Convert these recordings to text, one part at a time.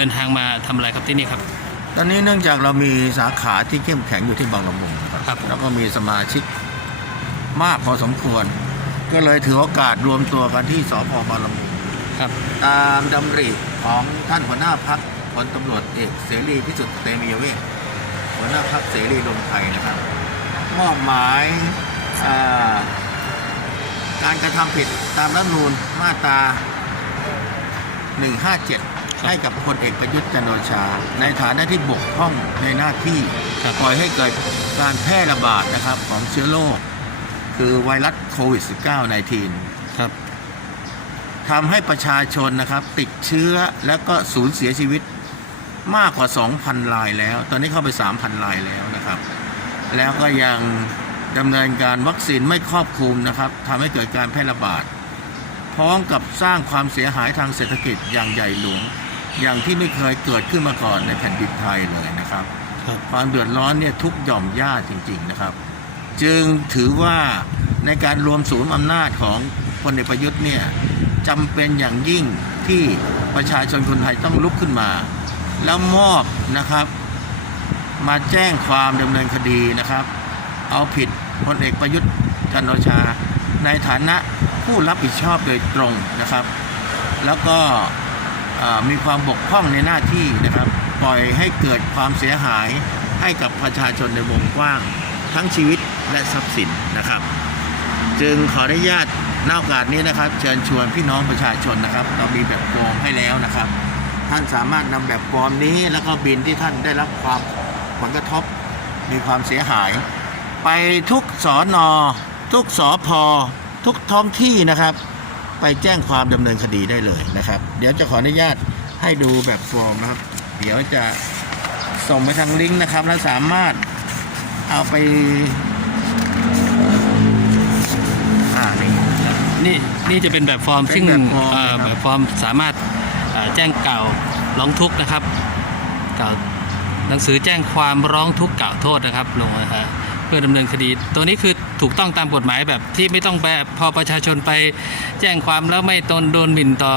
ดินทางมาทำอะไรครับที่นี่ครับ ตอนนี้เนื่องจากเรามีสาขาที่เข้มแข็งอยู่ที่บางละมุงนะครับครับแล้วก็มีสมาชิกมากพอสมควร ก็เลยถือโอกาสรวมตัวกันที่สพบางละมุงครับ ตามดำริของท่านหัวหน้าพักพลตำรวจเอกเสรีพิสุทธิ์เตมียเวทหัวหน้าพักเสรีรวมไทยนะครับ มอบหมายอ่าการกระทำผิดตามรัฐธรรมนูญมาตรา 157 ให้กับพลเอกประยุทธ์จันทร์โอชา ในฐานะที่บกพร่องในหน้าที่ครับปล่อยให้เกิดการแพร่ระบาดนะครับของเชื้อโรคคือไวรัสโควิด -19 ในทีนครับทำให้ประชาชนนะครับ ติดเชื้อแล้วก็สูญเสียชีวิตมากกว่า 2,000 รายแล้ว ตอนนี้เข้าไป 3,000 รายแล้วนะครับ แล้วก็ยังดำเนินการวัคซีนไม่ครอบคลุมนะครับทำให้เกิดการแพร่ระบาด พร้อมกับสร้างความเสียหายทางเศรษฐกิจอย่างใหญ่หลวง อย่างที่ไม่เคยเกิดขึ้นมาก่อนในแผ่นดินไทยเลยนะครับครับ ความเดือดร้อนเนี่ยทุกหย่อมย่าจริง ๆนะครับ จึงถือว่าในการรวมศูนย์อำนาจของพลเอกประยุทธ์เนี่ยจำเป็นอย่างยิ่งที่ประชาชนคนไทยต้องลุกขึ้นมา แล้วมอบนะครับ มาแจ้งความดำเนินคดีนะครับ เอาผิดพลเอกประยุทธ์จันทร์โอชา ในฐานะผู้รับผิดชอบโดยตรงนะครับ แล้วก็เอ่อ มีความบกพร่องในหน้าที่นะครับ ปล่อยให้เกิดความเสียหายให้กับประชาชนในวงกว้าง ทั้งชีวิตและทรัพย์สินนะครับ จึงขออนุญาตนอกาสนี้นะครับ เชิญชวนพี่น้องประชาชนนะครับ เรามีแบบฟอร์มให้แล้วนะครับ ท่านสามารถนำแบบฟอร์มนี้ แล้วก็บินที่ท่านได้รับความผลกระทบมีความเสียหาย ไปทุกสอนอทุกสอพอทุกท้องที่นะครับ ไปแจ้งความดำเนินคดีได้เลยนะครับ เดี๋ยวจะขออนุญาตให้ดูแบบฟอร์มนะครับ เดี๋ยวจะส่งไปทางลิงก์นะครับ แล้วสามารถเอาไปอ่านี่นี่นี่จะเป็นแบบฟอร์มเป็นซึ่งแบบฟอร์มเอ่อนะครับ แบบฟอร์มสามารถเอ่อแจ้งกล่าวร้องทุกข์นะครับกล่าวหนังสือแจ้งความร้องทุกข์กล่าวโทษนะครับลงนะฮะเพื่อดำเนินคดี ตัวนี้คือถูกต้องตามกฎหมายแบบที่ไม่ต้องแบบพอประชาชนไปแจ้งความแล้วไม่ตนโดนหมิ่นต่อ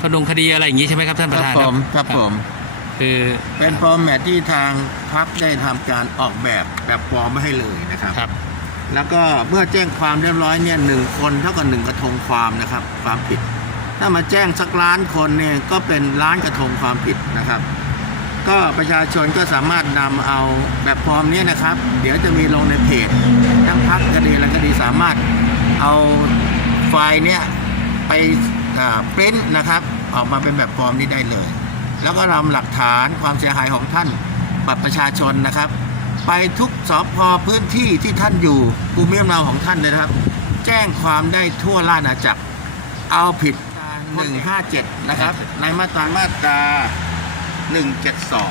คดงคดีอะไรอย่างนี้ใช่ไหมครับท่านคประรับธานผมครับผมคือเป็นฟอร์แมตที่ทางพักได้ทำการออกแบบแบบฟอร์มมาให้เลยนะครับครับ แล้วก็เมื่อแจ้งความเรียบร้อยเนี่ยหนึ่งคนเท่ากับหนึ่งกระทงความนะครับ ความผิด ถ้ามาแจ้งสักล้านคนเนี่ยก็เป็นล้านกระทงความผิดนะครับ ก็ประชาชนก็สามารถนำเอาแบบฟอร์มนี้นะครับ เดี๋ยวจะมีลงในเพจทั้งพักคดีและคดีสามารถเอาไฟล์เนี้ยไปปริ้นนะครับ ออกมาเป็นแบบฟอร์มนี้ได้เลย แล้วก็นำหลักฐานความเสียหายของท่านบัตรประชาชนนะครับ ไปทุกสพพื้นที่ที่ท่านอยู่ภูมิลำเนาของท่านเลยนะครับ แจ้งความได้ทั่วราชอาณาจักรเอาผิด157 นะครับ ในมาตรามาตรา 172หนึ่งเจ็ดสอง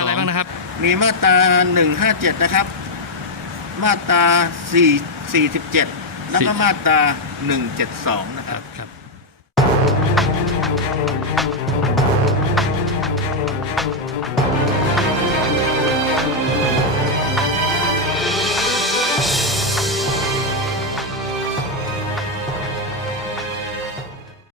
อะไรบ้างนะครับ มีมาตรา 157 นะครับ มาตรา4 47 แล้วก็มาตรา 172 นะคครัรับบครับ